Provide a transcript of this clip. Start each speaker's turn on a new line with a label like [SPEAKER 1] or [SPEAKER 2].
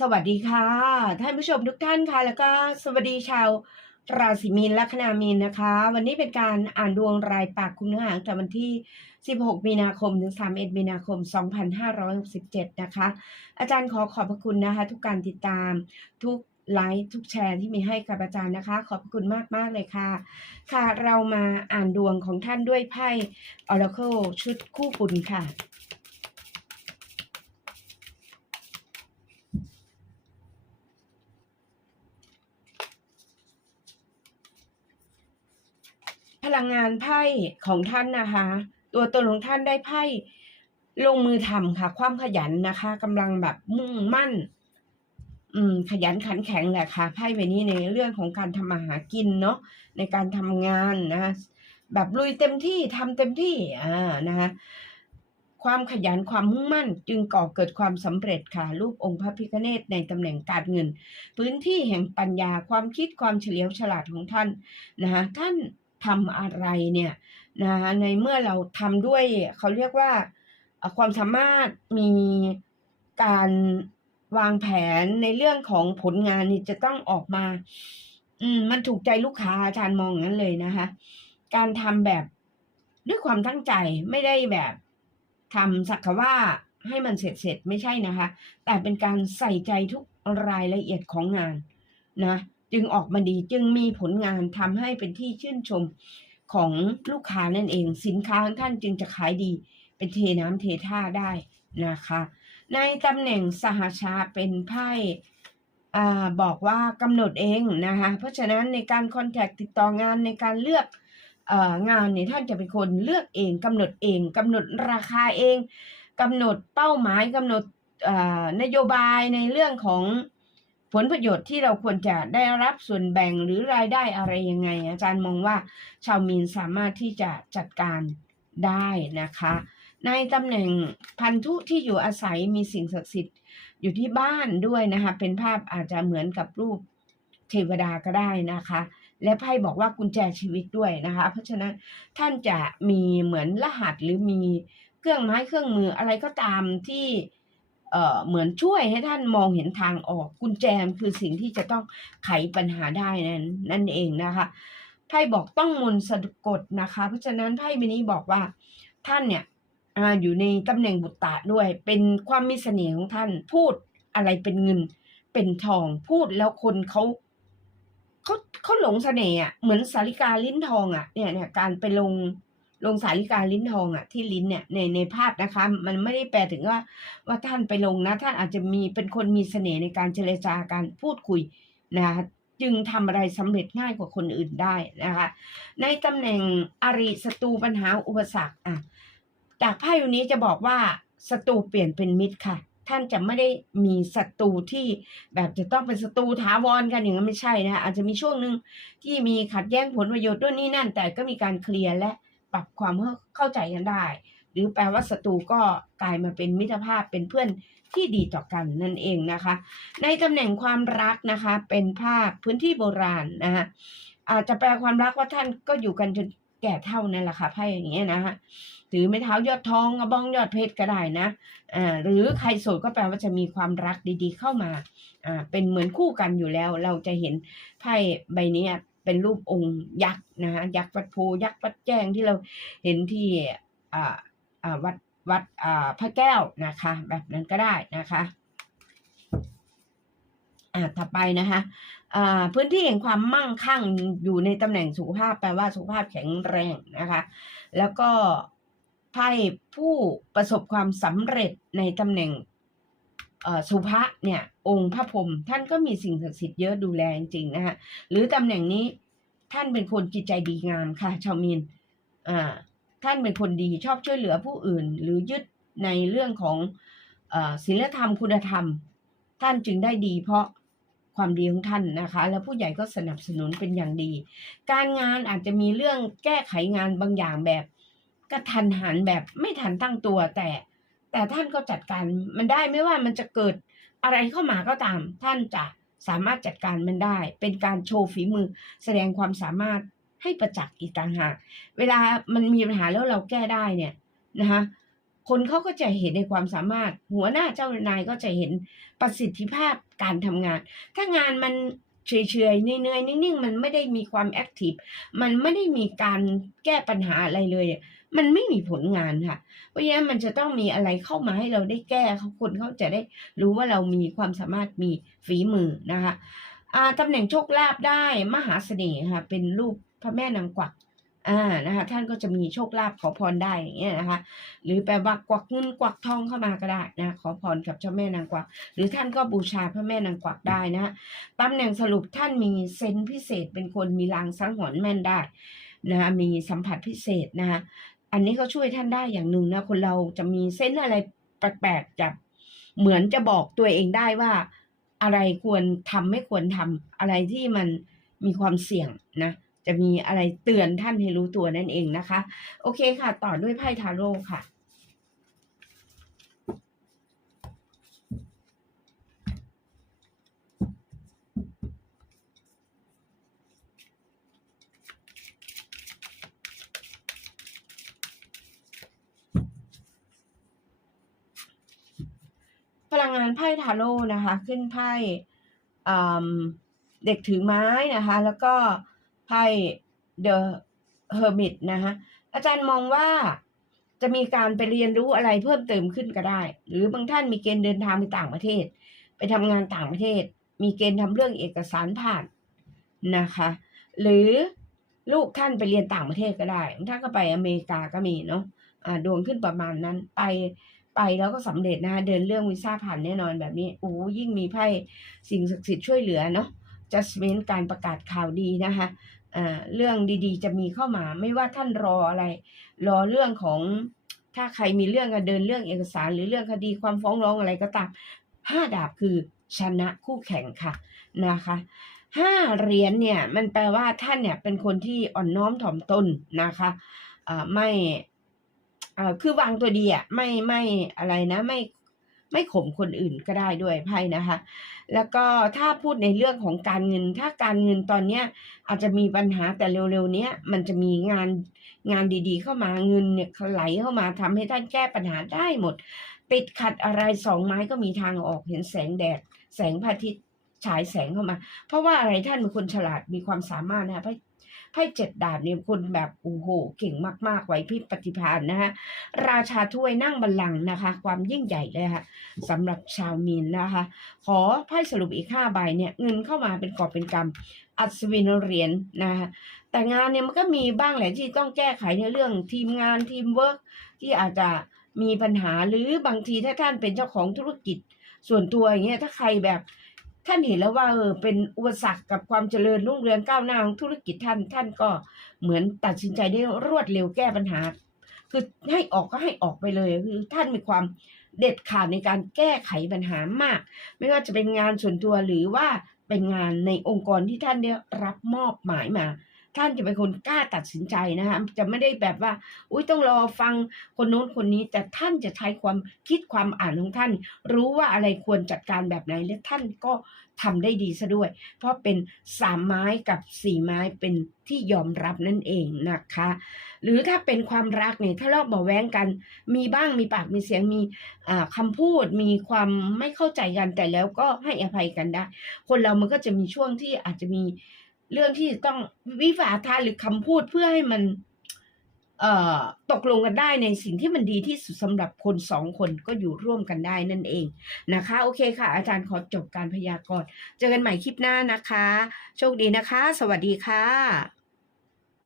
[SPEAKER 1] สวัสดีค่ะ ท่านผู้ชมทุกท่านค่ะ แล้วก็สวัสดีชาวราศีมีนและคณามีนนะคะ วันนี้เป็นการอ่านดวงรายปากคุณเนื้อหางแต่วันที่ 16 มีนาคมถึง 31 มีนาคม 2567 นะคะ อาจารย์ขอขอบพระคุณนะคะ ทุกการติดตามทุกไลค์ทุกแชร์ที่มีให้กับอาจารย์นะคะ ขอบพระคุณมากมากเลยค่ะ ค่ะเรามาอ่านดวงของท่านด้วยไพ่ Oracle ชุดคู่บุญค่ะ ลังงานไพ่ของท่านนะคะ ตัวตนของท่านได้ไพ่ลงมือทำค่ะ ความขยันนะคะกำลังแบบมุ่งมั่น อืม ขยันขันแข็งแหละค่ะไพ่ใบนี้ในเรื่องของการทำมาหากินเนาะในการทำงานนะคะแบบลุยเต็มที่ทำเต็มที่ อ่านะคะความขยันความมุ่งมั่น จึงก่อเกิดความสำเร็จค่ะ รูปองค์พระพิฆเนศในตำแหน่งการเงิน พื้นที่แห่งปัญญาความคิดความเฉลียวฉลาดของท่านนะคะท่าน ทำอะไรเนี่ยนะคะในเมื่อเราทำด้วยเขาเรียกว่าความสามารถมีการวางแผนในเรื่องของผลงานนี่จะต้องออกมา อืม มันถูกใจลูกค้าอาจารย์มองงนั้นเลยนะคะ การทำแบบด้วยความตั้งใจไม่ได้แบบทำสักว่าให้มันเสร็จเสร็จไม่ใช่นะคะ แต่เป็นการใส่ใจทุกรายละเอียดของงานนะ จึงออกมาดีจึงมีผลงานทำให้เป็นที่ชื่นชมของลูกค้านั่นเอง สินค้าของท่านจึงจะขายดี เป็นเทน้ำเทท่าได้นะคะ ในตำแหน่งสหชาเป็นไพ่อ่าบอกว่ากำหนดเองนะคะเพราะฉะนั้นในการคอนแทคติดต่องานในการเลือกอ่องานเนี่ยท่านจะเป็นคนเลือกเองกำหนดเองกำหนดราคาเองกำหนดเป้าหมายกำหนดอ่อนโยบายในเรื่องของ ผลประโยชน์ที่เราควรจะได้รับส่วนแบ่งหรือรายได้อะไรยังไง อาจารย์มองว่าชาวมีนสามารถที่จะจัดการได้นะคะ ในตำแหน่งพันธุที่อยู่อาศัยมีสิ่งศักดิ์สิทธิ์อยู่ที่บ้านด้วยนะคะ เป็นภาพอาจจะเหมือนกับรูปเทวดาก็ได้นะคะ และไพ่บอกว่ากุญแจชีวิตด้วยนะคะ เพราะฉะนั้นท่านจะมีเหมือนรหัสหรือมีเครื่องไม้เครื่องมืออะไรก็ตามที่ เอ่อเหมือนช่วยให้ท่านมองเห็นทางออกกุญแจคือสิ่งที่จะต้องไขปัญหาได้นั้นนั่นเองนะคะไพ่บอกต้องมนต์สะกดนะคะ เพราะฉะนั้นไพ่ใบนี้บอกว่าท่านเนี่ยออยู่ในตำแหน่งบุตรตะด้วย เป็นความมีเสน่ห์ของท่านพูดอะไรเป็นเงินเป็นทองพูดแล้วคนเขาเขาเขาหลงเสน่ห์อะเหมือนสาริกาลิ้นทองอะเนี่ยเนี่ยการไปลง ลงสาริกาลิ้นทองอะที่ลิ้นเนี่ยในในภาพนะคะ มันไม่ได้แปลถึงว่า ว่าท่านไปลงนะ ท่านอาจจะมีเป็นคนมีเสน่ห์ในการเจรจาการพูดคุยนะคะจึงทำอะไรสำเร็จง่ายกว่าคนอื่นได้นะคะ ในตำแหน่งอริศัตรูปัญหาอุปสรรคอะจากไพ่วันนี้จะบอกว่าศัตรูเปลี่ยนเป็นมิตรค่ะ ท่านจะไม่ได้มีศัตรูที่แบบจะต้องเป็นศัตรูถาวรกันอย่างนั้นไม่ใช่นะคะอาจจะมีช่วงหนึ่งที่มีขัดแย้งผลประโยชน์ด้วยนี่นั่น แต่ก็มีการเคลียร์และ ปรับความเข้าใจกันได้ หรือแปลว่าศัตรูก็กลายมาเป็นมิตรภาพเป็นเพื่อนที่ดีต่อกันนั่นเองนะคะ ในตำแหน่งความรักนะคะ เป็นภาพพื้นที่โบราณนะคะอาจจะแปลความรักว่าท่านก็อยู่กันจนแก่เท่านั่นแหละค่ะไพ่อย่างเงี้ยนะคะถือไม้เท้ายอดทองกระบองยอดเพชรก็ได้นะอ่าหรือใครโสดก็แปลว่าจะมีความรักดีๆเข้ามาอ่าเป็นเหมือนคู่กันอยู่แล้ว เราจะเห็นไพ่ใบนี้ เป็นรูปองค์ยักษ์นะฮะยักษ์วัดโพยักษ์วัดแจ้งที่เราเห็นที่อ่าอ่าวัดวัดอ่าพระแก้วนะคะ แบบนั้นก็ได้นะคะอ่าต่อไปนะคะอ่าพื้นที่แห่งความมั่งคั่งอยู่ในตำแหน่งสุขภาพแปลว่าสุขภาพแข็งแรงนะคะ แล้วก็ไพ่ผู้ประสบความสำเร็จในตำแหน่ง สุภะเนี่ยองค์พระพรหมท่านก็มีสิ่งศักดิ์สิทธิ์เยอะดูแลจริงๆนะคะหรือตำแหน่งนี้ท่านเป็นคนจิตใจดีงามค่ะชาวมีนอ่าท่านเป็นคนดีชอบช่วยเหลือผู้อื่น หรือยึดในเรื่องของศีลธรรมคุณธรรม ท่านจึงได้ดีเพราะความดีของท่านนะคะ แล้วผู้ใหญ่ก็สนับสนุนเป็นอย่างดี การงานอาจจะมีเรื่องแก้ไขงานบางอย่างแบบกระทันหันแบบไม่ทันตั้งตัวแต่ แต่ท่านก็จัดการมันได้ไม่ว่ามันจะเกิดอะไรเข้ามาก็ตาม ท่านจะสามารถจัดการมันได้ เป็นการโชว์ฝีมือ แสดงความสามารถให้ประจักษ์อีกต่างหากเวลามันมีปัญหาแล้วเราแก้ได้เนี่ยนะคะคนเขาก็จะเห็นในความสามารถ หัวหน้าเจ้านายก็จะเห็นประสิทธิภาพการทำงาน ถ้างานมันเฉยๆเนื่อยๆนิ่งๆ มันไม่ได้มีความแอคทีฟมันไม่ได้มีการแก้ปัญหาอะไรเลย มันไม่มีผลงานค่ะ เพราะฉะนั้นมันจะต้องมีอะไรเข้ามาให้เราได้แก้เขาคนเขาจะได้รู้ว่าเรามีความสามารถมีฝีมือนะคะอาตำแหน่งโชคลาภได้มหาเสน่ห์ค่ะ เป็นรูปพระแม่นางกวักอ่านะคะท่านก็จะมีโชคลาภขอพรได้อย่างเงี้ยนะคะ หรือแปลว่ากวักเงินกวักทองเข้ามาก็ได้นะขอพรกับเจ้าแม่นางกวัก หรือท่านก็บูชาพระแม่นางกวักได้นะะตำแหน่งสรุปท่านมีเซนพิเศษเป็นคนมีลางสังหรณ์แม่นได้ นะคะมีสัมผัสพิเศษนะคะอันนี้ก็ช่วยท่านได้อย่างหนึ่งนะคนเราจะมีเซนอะไรแปลกๆจะเหมือนจะบอกตัวเองได้ว่า อะไรควรทำไม่ควรทำอะไรที่มันมีความเสี่ยงนะจะมีอะไรเตือนท่านให้รู้ตัวนั่นเองนะคะ โอเคค่ะ ต่อด้วยไพ่ทาโร่ค่ะ พลังงานไพ่ทาโร่นะคะ ขึ้นไพ่เด็กถือไม้นะคะ แล้วก็ไพ่ The Hermit นะคะอาจารย์มองว่าจะมีการไปเรียนรู้อะไรเพิ่มเติมขึ้นก็ได้ หรือบางท่านมีเกณฑ์เดินทางไปต่างประเทศ ไปทำงานต่างประเทศ มีเกณฑ์ทำเรื่องเอกสารผ่านนะคะ หรือลูกท่านไปเรียนต่างประเทศก็ได้บางท่านก็ไปอเมริกาก็มีเนาะอ่าดวงขึ้นประมาณนั้นไป ไปแล้วก็สำเร็จนะคะเดินเรื่องวีซ่าผ่านแน่นอนแบบนี้โอ้ยิ่งมีไพ่สิ่งศักดิ์สิทธิ์ช่วยเหลือเนาะ judgment การประกาศข่าวดีนะคะอ่าเรื่องดีๆ จะมีเข้ามาไม่ว่าท่านรออะไร รอเรื่องของถ้าใครมีเรื่องการเดินเรื่องเอกสารหรือเรื่องคดีความฟ้องร้องอะไรก็ตามห้าดาบคือชนะคู่แข่งค่ะนะคะห้าเหรียญเนี่ยมันแปลว่าท่านเนี่ยเป็นคนที่อ่อนน้อมถ่อมตนนะคะไม่ เอ่อคือวางตัวดีอะไม่ไม่อะไรนะไม่ไม่ข่มคนอื่นก็ได้ด้วยไพ่นะคะ แล้วก็ถ้าพูดในเรื่องของการเงิน ถ้าการเงินตอนเนี้ยอาจจะมีปัญหาแต่เร็วๆเนี้ยมันจะมีงานงานดีๆ เข้ามาเงินเนี่ยไหลเข้ามาทำให้ท่านแก้ปัญหาได้หมด ติดขัดอะไรสองไม้ก็มีทางออกเห็นแสงแดด แสงพระอาทิตย์ฉายแสงเข้ามา เพราะว่าอะไรท่านเป็นคนฉลาดมีความสามารถนะคะ ไพ่เจ็ดดาบเนี่ยคนแบบโอ้โหเก่งมากๆไหวพริบปฏิภาณนะคะราชาถ้วยนั่งบัลลังก์นะคะ ความยิ่งใหญ่เลยค่ะสำหรับชาวมีนนะคะ ขอไพ่สรุปอีกห้าใบเนี่ยเงินเข้ามาเป็นกอบเป็นกำอัศวินเหรียญนะคะแต่งานเนี่ยมันก็มีบ้างแหละที่ต้องแก้ไขในเรื่องทีมงานทีมเวิร์กที่อาจจะมีปัญหาหรือบางทีถ้าท่านเป็นเจ้าของธุรกิจส่วนตัวอย่างเงี้ยถ้าใครแบบ ท่านเห็นแล้วว่าเออเป็นอุปสรรคกับความเจริญรุ่งเรืองก้าวหน้าของธุรกิจท่าน ท่านก็เหมือนตัดสินใจได้รวดเร็วแก้ปัญหา คือให้ออกก็ให้ออกไปเลยคือท่านมีความเด็ดขาดในการแก้ไขปัญหามาก ไม่ว่าจะเป็นงานส่วนตัวหรือว่าเป็นงานในองค์กรที่ท่านได้รับมอบหมายมา ท่านจะเป็นคนกล้าตัดสินใจนะคะจะไม่ได้แบบว่า อุ้ยต้องรอฟังคนโน้นคนนี้ แต่ท่านจะใช้ความคิดความอ่านของท่าน รู้ว่าอะไรควรจัดการแบบไหนและท่านก็ทำได้ดีซะด้วย เพราะเป็นสามไม้กับสี่ไม้เป็นที่ยอมรับนั่นเองนะคะ หรือถ้าเป็นความรักเนี่ยถ้าเลาะเบาแว้งกัน มีบ้างมีปากมีเสียงมีอ่าคำพูดมีความไม่เข้าใจกันแต่แล้วก็ให้อภัยกันได้ คนเรามันก็จะมีช่วงที่อาจจะมี เรื่องที่ต้องวิวาทาหรือคำพูดเพื่อให้มัน เอ่อตกลงกันได้ในสิ่งที่มันดีที่สุดสำหรับคนสองคนก็อยู่ร่วมกันได้นั่นเองนะคะ โอเคค่ะ อาจารย์ขอจบการพยากรณ์เจอกันใหม่คลิปหน้านะคะ โชคดีนะคะ สวัสดีค่ะ